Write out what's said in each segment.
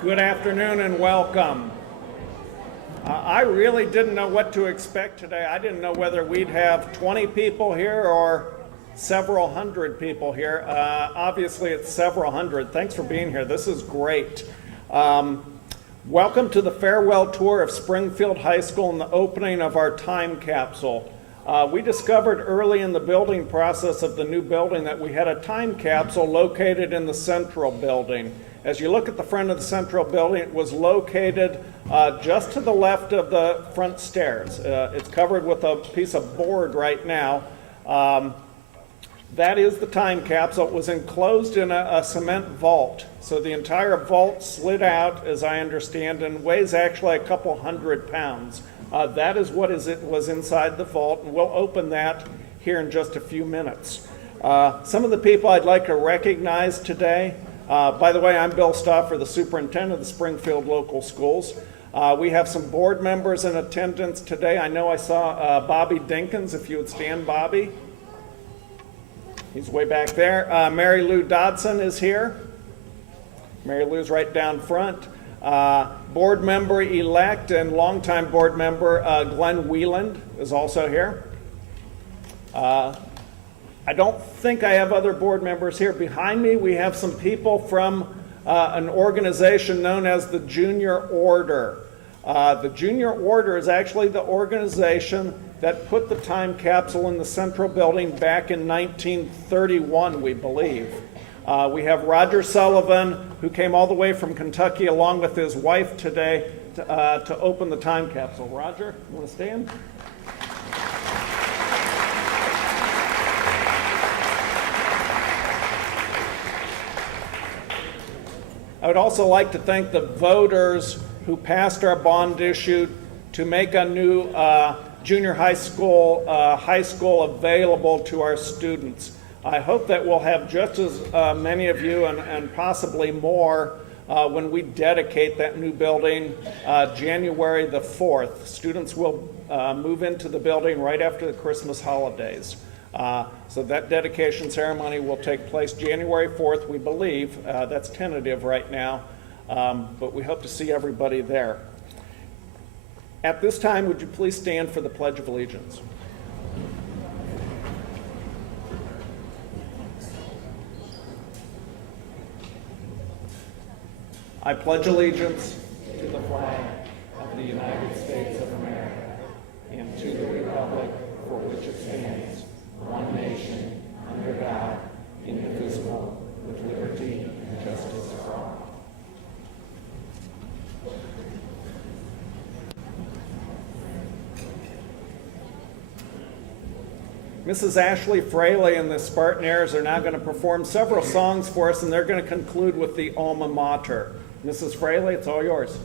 Good afternoon and welcome. I really didn't know what to expect today. I didn't know whether we'd have 20 people here or several hundred people here. Obviously, it's several hundred. Thanks for being here. This is great. Welcome to the farewell tour of Springfield High School and the opening of our time capsule. We discovered early in the building process of the new building that we had a time capsule located in the central building. As you look at the front of the central building, it was located just to the left of the front stairs. It's covered with a piece of board right now. That is the time capsule. It was enclosed in a cement vault. So the entire vault slid out, as I understand, and weighs actually a couple 100 pounds. That is what was inside the vault, and we'll open that here in just a few minutes. Some of the people I'd like to recognize today. By the way, I'm Bill Stauffer, the superintendent of the Springfield Local Schools. We have some board members in attendance today. I know I saw Bobby Dinkins, if you would stand, Bobby. He's way back there. Mary Lou Dodson is here. Mary Lou's right down front. Board member-elect and longtime board member Glenn Wieland is also here. I don't think I have other board members here. Behind me, we have some people from an organization known as the Junior Order. The Junior Order is actually the organization that put the time capsule in the central building back in 1931, we believe. We have Roger Sullivan, who came all the way from Kentucky along with his wife today to open the time capsule. Roger, you want to stand? I would also like to thank the voters who passed our bond issue to make a new junior high school available to our students. I hope that we'll have just as many of you and possibly more when we dedicate that new building January the 4th. Students will move into the building right after the Christmas holidays. So that dedication ceremony will take place January 4th, we believe. That's tentative right now, but we hope to see everybody there. At this time, would you please stand for the Pledge of Allegiance? I pledge allegiance to the flag of the United States of America and to the republic for which it stands, one nation, under God, indivisible, with liberty and justice for all. Mrs. Ashley Fraley and the Spartanaires are now going to perform several songs for us, and they're going to conclude with the Alma Mater. Mrs. Fraley, it's all yours.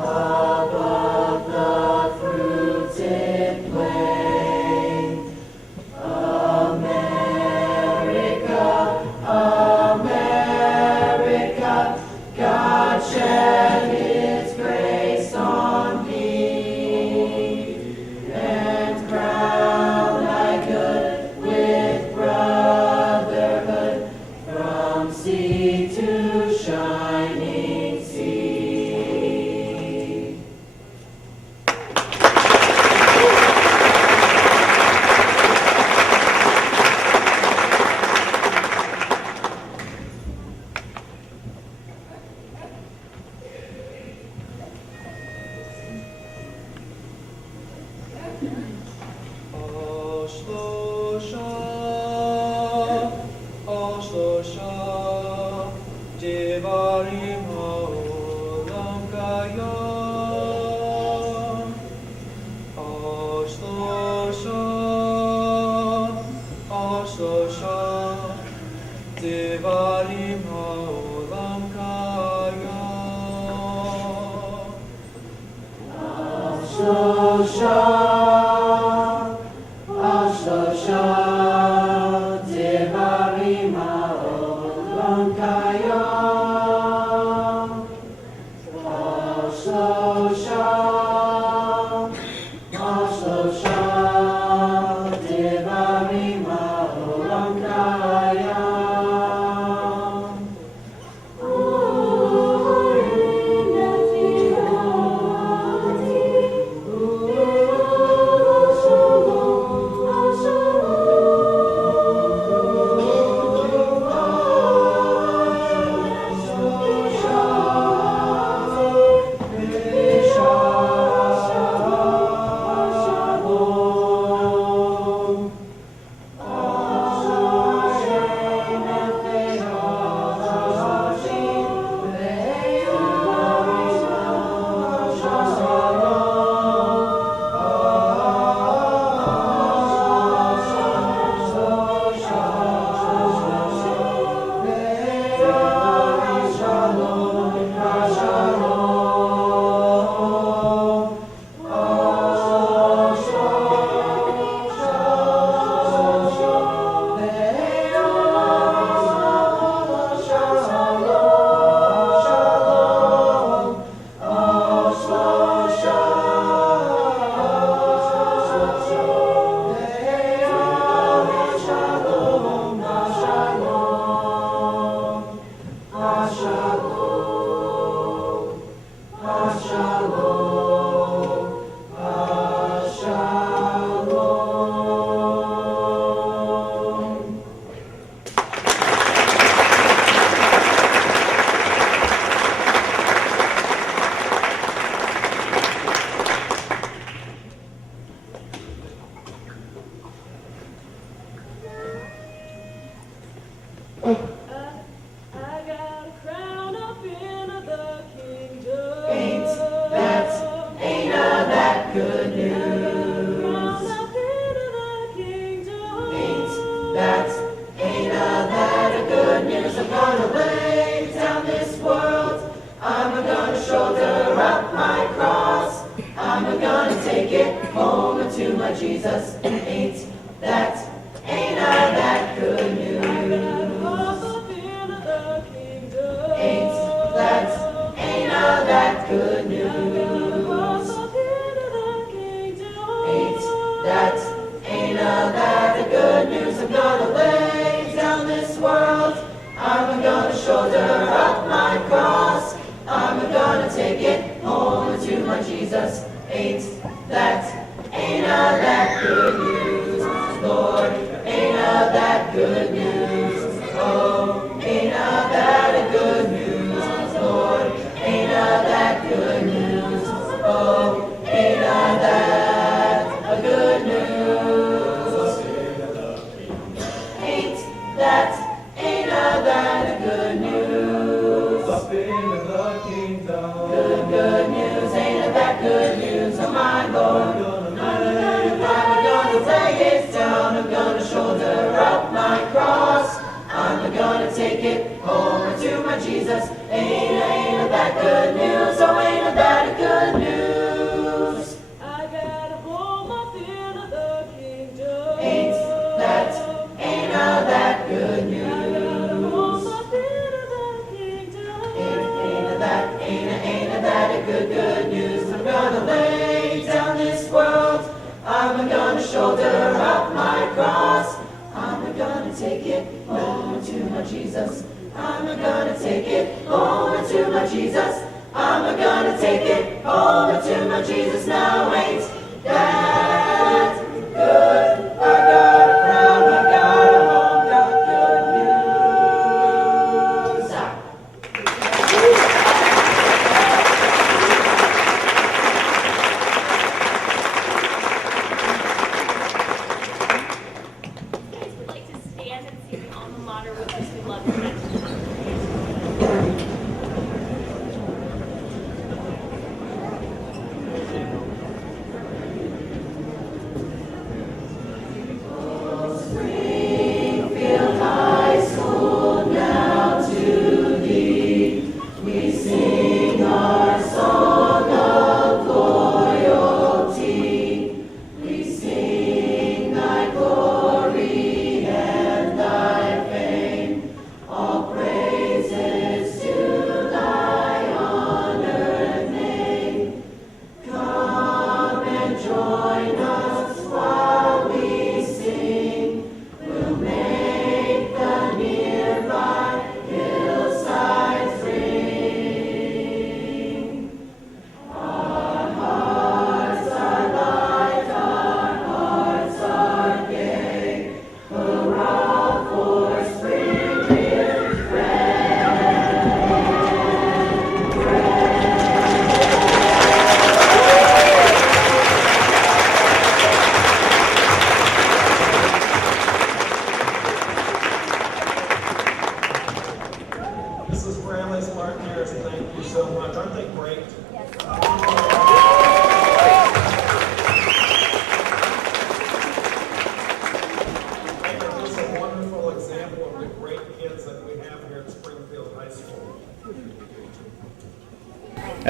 Above the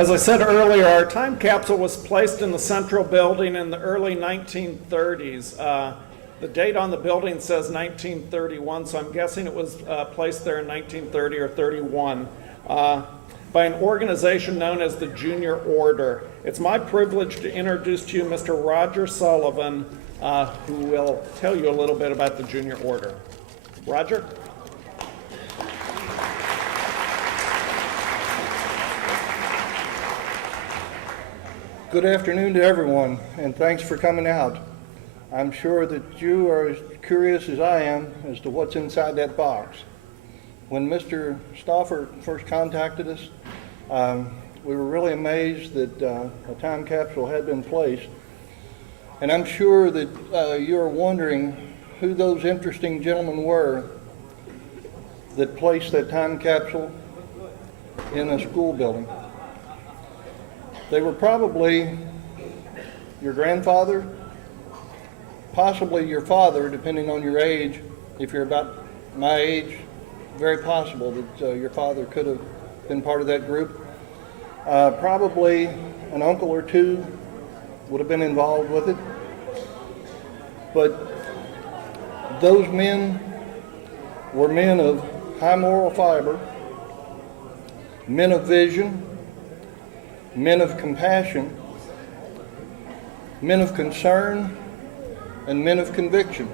As I said earlier, our time capsule was placed in the central building in the early 1930s. The date on the building says 1931, so I'm guessing it was placed there in 1930 or 31 by an organization known as the Junior Order. It's my privilege to introduce to you Mr. Roger Sullivan, who will tell you a little bit about the Junior Order. Roger? Good afternoon to everyone, and thanks for coming out. I'm sure that you are as curious as I am as to what's inside that box. When Mr. Stauffer first contacted us, we were really amazed that a time capsule had been placed. And I'm sure that you're wondering who those interesting gentlemen were that placed that time capsule in a school building. They were probably your grandfather, possibly your father, depending on your age. If you're about my age, very possible that your father could have been part of that group. Probably an uncle or two would have been involved with it. But those men were men of high moral fiber, men of vision, men of compassion, men of concern, and men of conviction.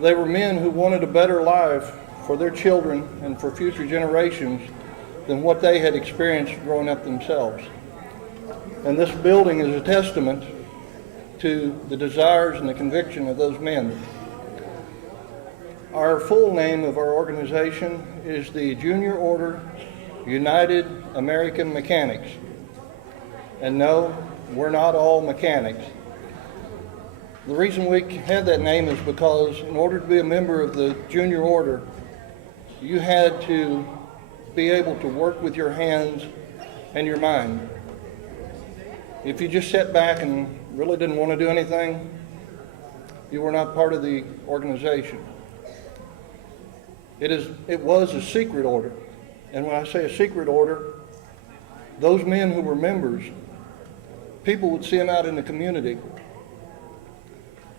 They were men who wanted a better life for their children and for future generations than what they had experienced growing up themselves. And this building is a testament to the desires and the conviction of those men. Our full name of our organization is the Junior Order United American Mechanics. And no, we're not all mechanics. The reason we had that name is because in order to be a member of the Junior Order, you had to be able to work with your hands and your mind. If you just sat back and really didn't want to do anything, you were not part of the organization. It was a secret order. And when I say a secret order, those men who were members, people would see them out in the community.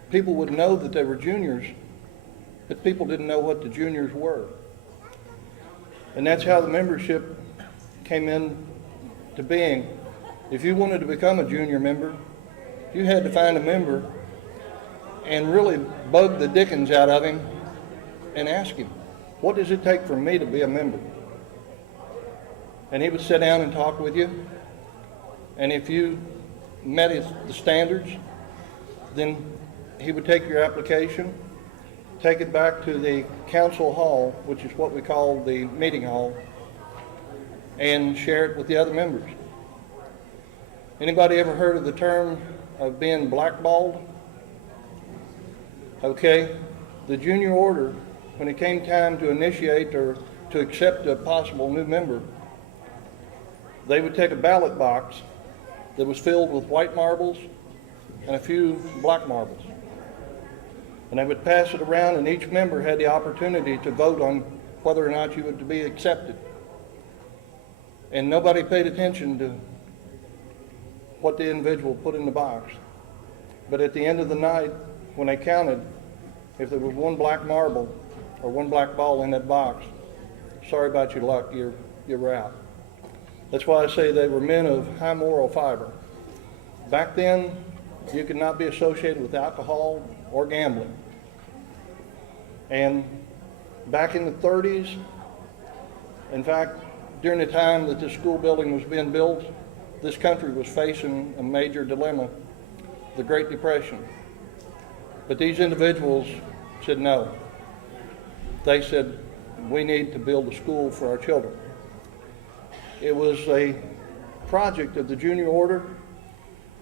People would know that they were juniors, but people didn't know what the juniors were. And that's how the membership came into being. If you wanted to become a junior member, you had to find a member and really bug the dickens out of him and ask him, what does it take for me to be a member? And he would sit down and talk with you. And if you met the standards, then he would take your application, take it back to the council hall, which is what we call the meeting hall, and share it with the other members. Anybody ever heard of the term of being blackballed? Okay, the Junior Order, when it came time to initiate or to accept a possible new member, they would take a ballot box that was filled with white marbles and a few black marbles. And they would pass it around, and each member had the opportunity to vote on whether or not you would be accepted. And nobody paid attention to what the individual put in the box. But at the end of the night, when they counted, if there was one black marble or one black ball in that box, sorry about your luck, you were out. That's why I say they were men of high moral fiber. Back then, you could not be associated with alcohol or gambling. And back in the 30s, in fact, during the time that this school building was being built, this country was facing a major dilemma, the Great Depression. But these individuals said no. They said, we need to build a school for our children. It was a project of the Junior Order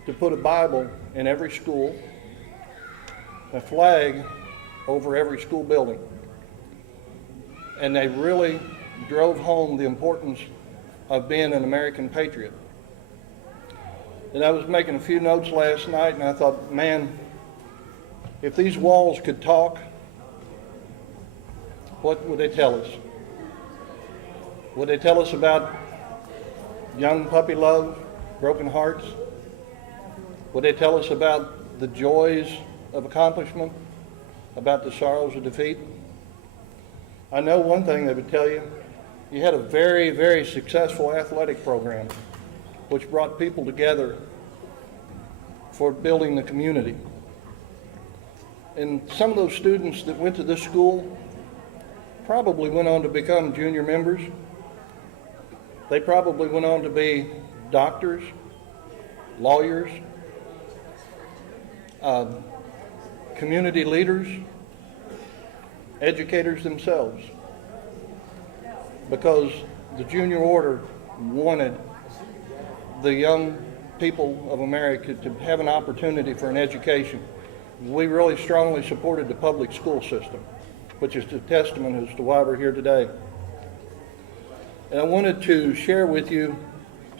to put a Bible in every school, a flag over every school building. And they really drove home the importance of being an American patriot. And I was making a few notes last night, and I thought, man, if these walls could talk, what would they tell us? Would they tell us about young puppy love, broken hearts? Will they tell us about the joys of accomplishment, about the sorrows of defeat? I know one thing they would tell you. You had a very, very successful athletic program which brought people together for building the community. And some of those students that went to this school probably went on to become junior members. They probably went on to be doctors, lawyers, community leaders, educators themselves, because the junior order wanted the young people of America to have an opportunity for an education. We really strongly supported the public school system, which is a testament as to why we're here today. And I wanted to share with you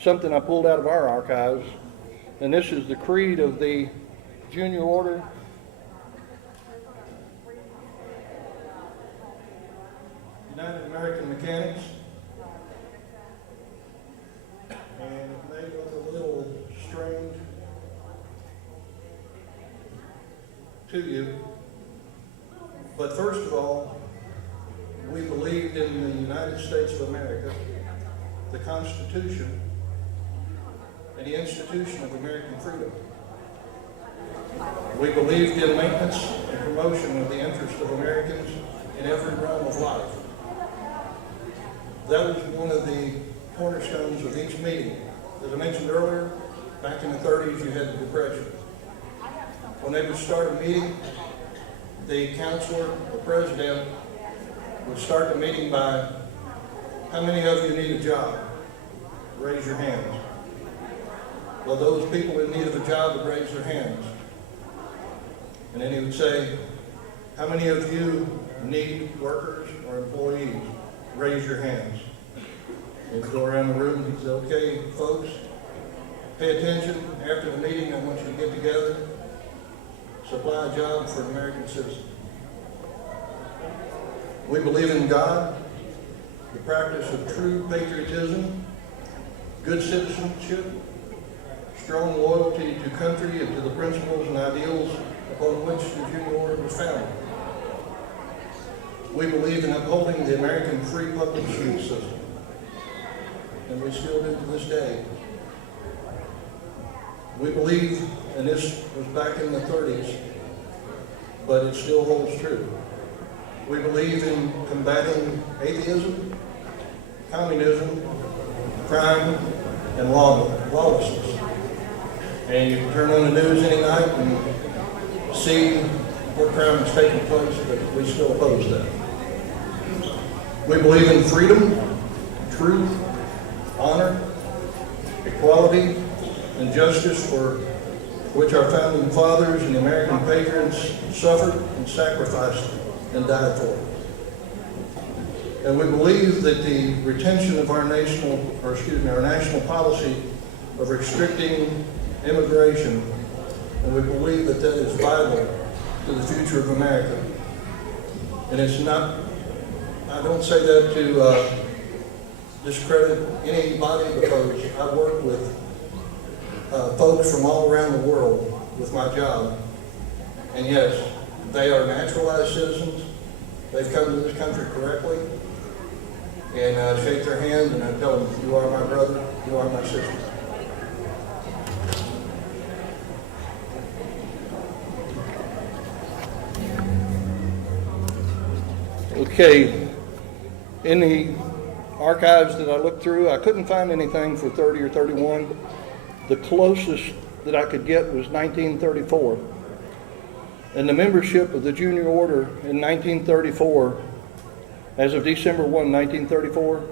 something I pulled out of our archives, and this is the creed of the junior order. United American Mechanics. And it may look a little strange to you, but first of all, we believed in the United States of America, the Constitution, and the institution of American freedom. We believed in maintenance and promotion of the interest of Americans in every realm of life. That was one of the cornerstones of each meeting. As I mentioned earlier, back in the 30s, you had the Depression. When they would start a meeting, the counselor, the president, would start the meeting by, how many of you need a job? Raise your hands. Well, those people in need of a job would raise their hands. And then he would say, how many of you need workers or employees? Raise your hands. He'd go around the room and he'd say, okay, folks, pay attention. After the meeting, I want you to get together, supply a job for an American citizen. We believe in God, the practice of true patriotism, good citizenship, strong loyalty to country and to the principles and ideals upon which the junior order was founded. We believe in upholding the American free public school system, and we still do to this day. We believe, and this was back in the 30s, but it still holds true. We believe in combating atheism, communism, crime, and lawlessness. And you can turn on the news any night and see what crime is taking place, but we still oppose that. We believe in freedom, truth, honor, equality, and justice for which our founding fathers and the American patriots suffered and sacrificed and died for. And we believe that the retention of our national policy of restricting immigration, and we believe that that is vital to the future of America. And it's not, I don't say that to discredit anybody, because I work with folks from all around the world with my job. And yes, they are naturalized citizens. They've come to this country correctly. And I shake their hand and I tell them, you are my brother, you are my sister. Okay, in the archives that I looked through, I couldn't find anything for 30 or 31. The closest that I could get was 1934. And the membership of the junior order in 1934, as of December 1, 1934,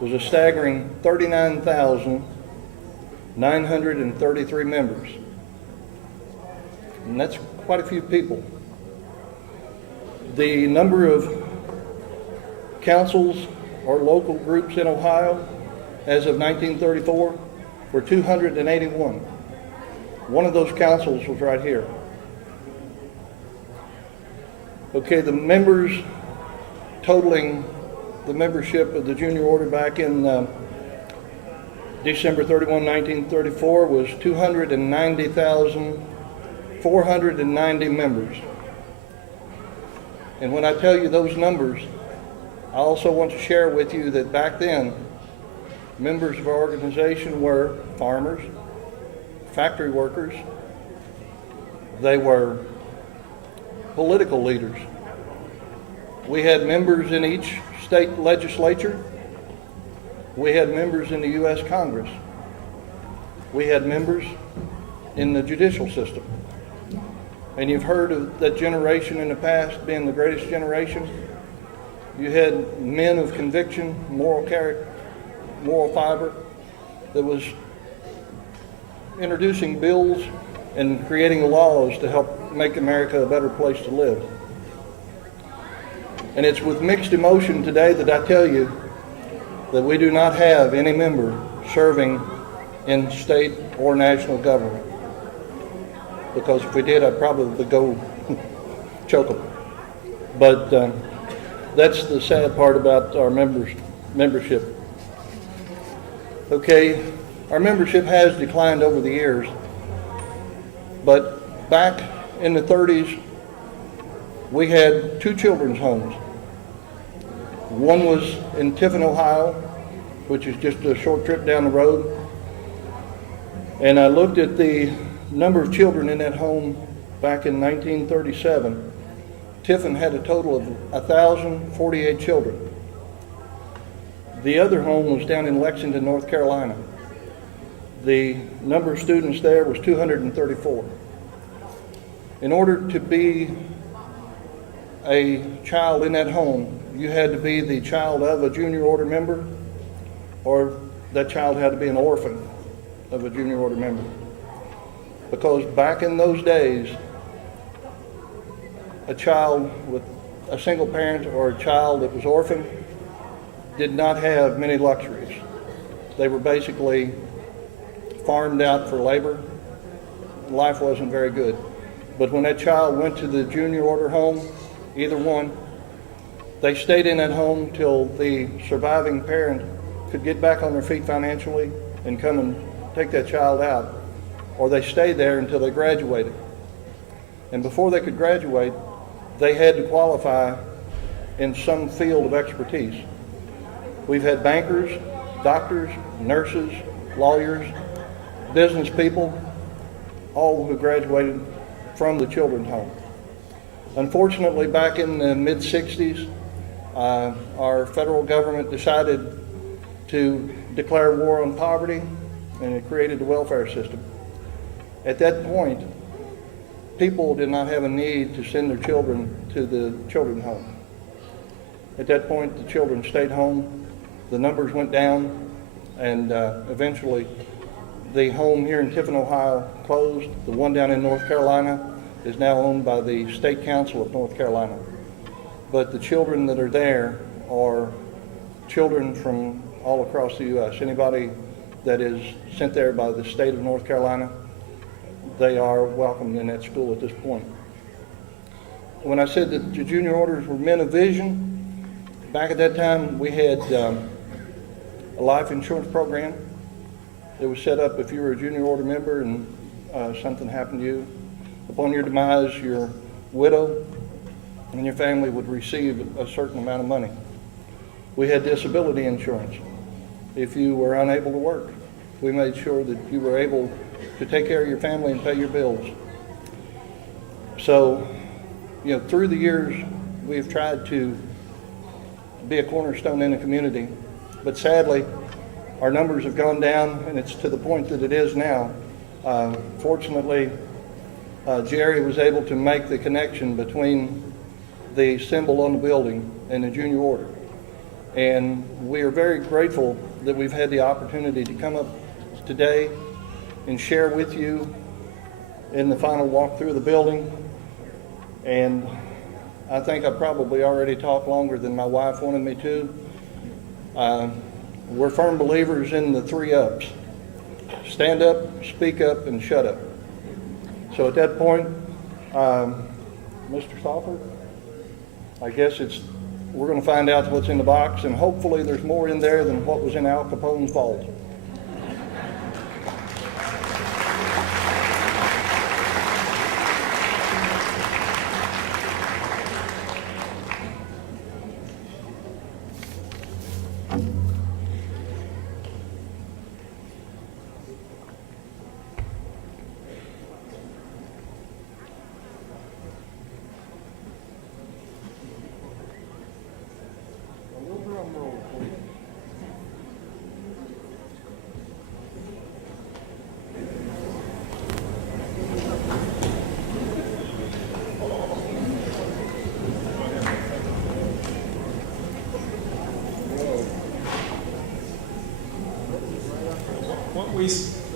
was a staggering 39,933 members. And that's quite a few people. The number of councils or local groups in Ohio as of 1934 were 281. One of those councils was right here. Okay, the members totaling the membership of the junior order back in December 31, 1934 was 290,490 members. And when I tell you those numbers, I also want to share with you that back then, members of our organization were farmers, factory workers, they were political leaders. We had members in each state legislature. We had members in the U.S. Congress. We had members in the judicial system. And you've heard of that generation in the past being the greatest generation. You had men of conviction, moral character, moral fiber, that was introducing bills and creating laws to help make America a better place to live. And it's with mixed emotion today that I tell you that we do not have any member serving in state or national government. Because if we did, I'd probably go choke them. But that's the sad part about our membership. Okay, our membership has declined over the years, but back in the 30s, we had 2 children's homes. One was in Tiffin, Ohio, which is just a short trip down the road. And I looked at the number of children in that home back in 1937. Tiffin had a total of 1,048 children. The other home was down in Lexington, North Carolina. The number of students there was 234. In order to be a child in that home, you had to be the child of a junior order member, or that child had to be an orphan of a junior order member. Because back in those days, a child with a single parent or a child that was orphaned did not have many luxuries. They were basically farmed out for labor. Life wasn't very good. But when that child went to the junior order home, either one, they stayed in that home till the surviving parent could get back on their feet financially and come and take that child out, or they stayed there until they graduated. And before they could graduate, they had to qualify in some field of expertise. We've had bankers, doctors, nurses, lawyers, business people, all who graduated from the children's home. Unfortunately, back in the mid-60s, our federal government decided to declare war on poverty, and it created the welfare system. At that point, people did not have a need to send their children to the children's home. At that point, the children stayed home, the numbers went down, and eventually the home here in Tiffin, Ohio closed. The one down in North Carolina is now owned by the State Council of North Carolina. But the children that are there are children from all across the U.S. Anybody that is sent there by the state of North Carolina, they are welcomed in that school at this point. When I said that the junior orders were men of vision, back at that time we had a life insurance program that was set up if you were a junior order member and something happened to you. Upon your demise, your widow and your family would receive a certain amount of money. We had disability insurance. If you were unable to work, we made sure that you were able to take care of your family and pay your bills. So, through the years, we've tried to be a cornerstone in the community, but sadly, our numbers have gone down, and it's to the point that it is now. Fortunately, Jerry was able to make the connection between the symbol on the building and the junior order. And we are very grateful that we've had the opportunity to come up today and share with you in the final walk through the building. And I think I probably already talked longer than my wife wanted me to. We're firm believers in the 3 ups. Stand up, speak up, and shut up. So at that point, Mr. Stauffer, I guess we're going to find out what's in the box, and hopefully there's more in there than what was in Al Capone's vault.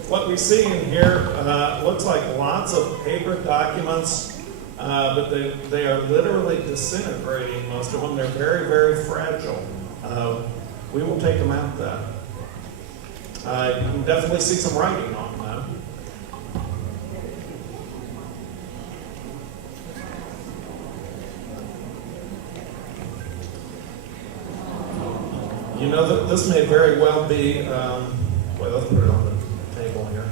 what we see in here looks like lots of paper documents, but they are literally disintegrating, most of them. They're very, very fragile. We will take them out then. You can definitely see some writing on them. You know, that this may very well be, well, let's put it on the table here.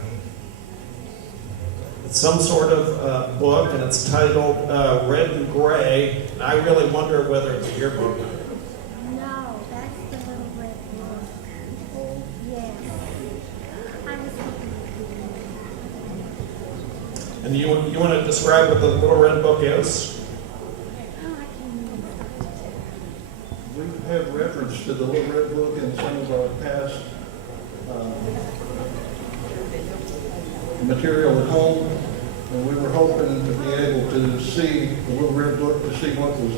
It's some sort of book, and it's titled Red and Gray, and I really wonder whether it's your book. No, that's the little red book. Yes. I was hoping you And you want to describe what the little red book is? Oh, I can't even start to tell. We have reference to the Little Red Book in some of our past material at home, and we were hoping to be able to see the Little Red Book, to see what was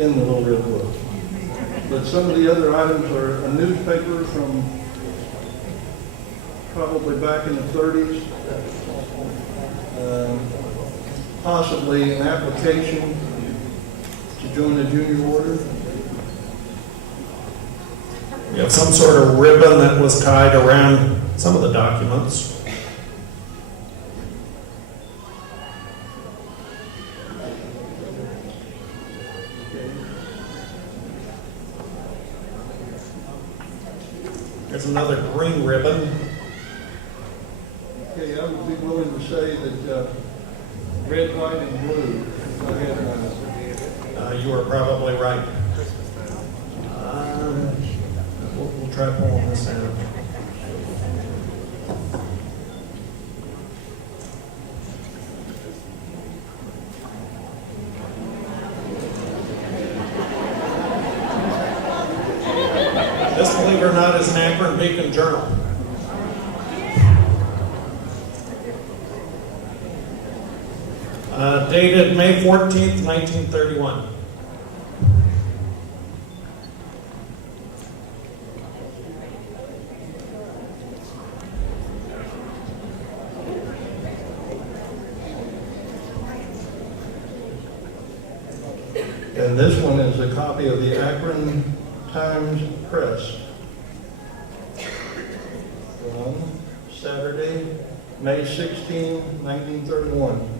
in the Little Red Book. But some of the other items are a newspaper from probably back in the 30s, possibly an application to join the junior order. You have some sort of ribbon that was tied around some of the documents. There's another green ribbon. Okay, I would be willing to say that red, white, and blue. Go ahead. You are probably right. We'll try pulling this out. This, believe it or not, is an Akron Beacon Journal. Dated May 14th, 1931. And this one is a copy of the Akron Times Press from Saturday, May 16, 1931.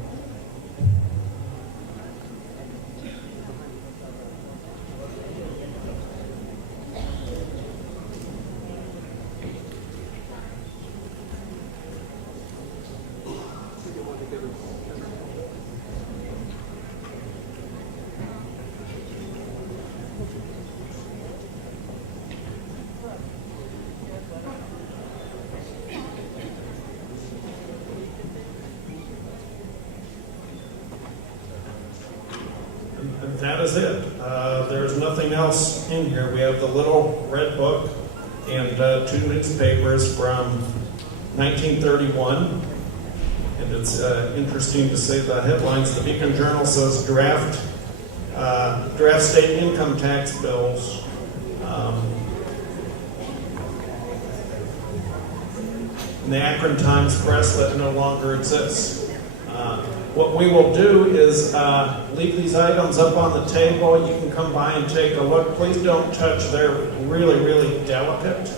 And that is it. There's nothing else in here. We have the little red book and two newspapers from 1931. And it's interesting to see the headlines. The Beacon Journal says draft state income tax bills. And the Akron Times Press that no longer exists. What we will do is leave these items up on the table. You can come by and take a look. Please don't touch. They're really, really delicate.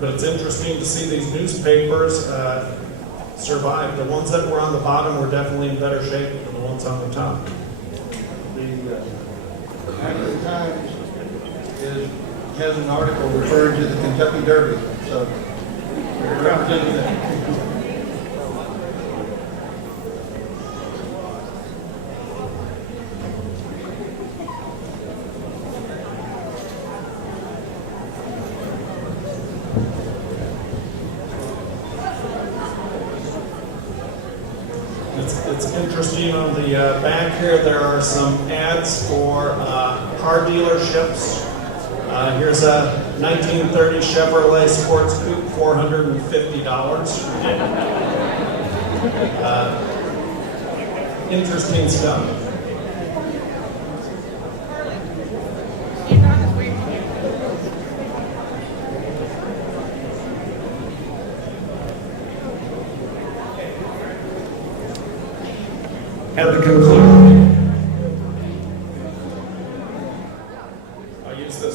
But it's interesting to see these newspapers survive. The ones that were on the bottom were definitely in better shape than the ones on the top. The Akron Times has an article referring to the Kentucky Derby, so we're representing that. It's interesting on the back here, there are some ads for car dealerships. Here's a 1930 Chevrolet Sports Coupe, $450. Interesting stuff.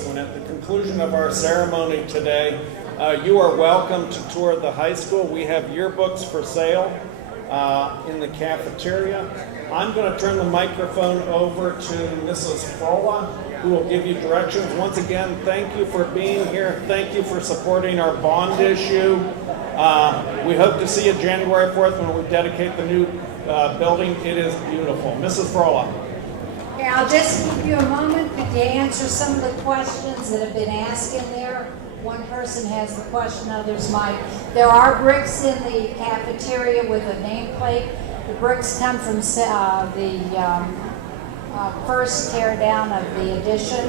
this one. At the conclusion of our ceremony today, you are welcome to tour the high school. We have yearbooks for sale in the cafeteria. I'm going to turn the microphone over to Mrs. Frola, who will give you directions. Once again, thank you for being here. Thank you for supporting our bond issue. We hope to see you January 4th when we dedicate the new building. It is beautiful. Mrs. Frola. Yeah, I'll just give you a moment to answer some of the questions that have been asked in there. One person has the question, others might. There are bricks in the cafeteria with a nameplate. The bricks come from the first tear down of the addition.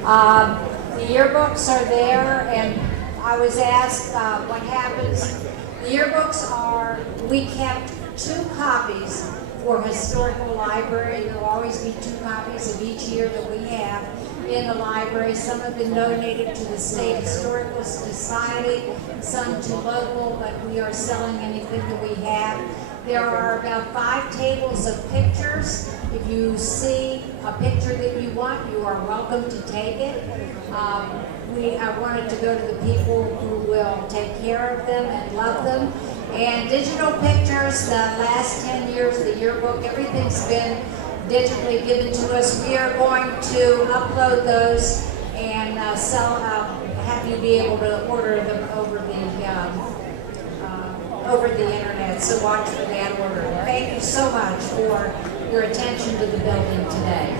The yearbooks are there, and I was asked what happens. The yearbooks are, we kept 2 copies for historical library. There will always be 2 copies of each year that we have in the library. Some have been donated to the State Historical Society, some to local, but we are selling anything that we have. There are about 5 tables of pictures. If you see a picture that you want, you are welcome to take it. I wanted to go to the people who will take care of them and love them. And digital pictures, the last 10 years, the yearbook, everything's been digitally given to us. We are going to upload those and have you be able to order them over the internet. So watch for that order. Thank you so much for your attention to the building today.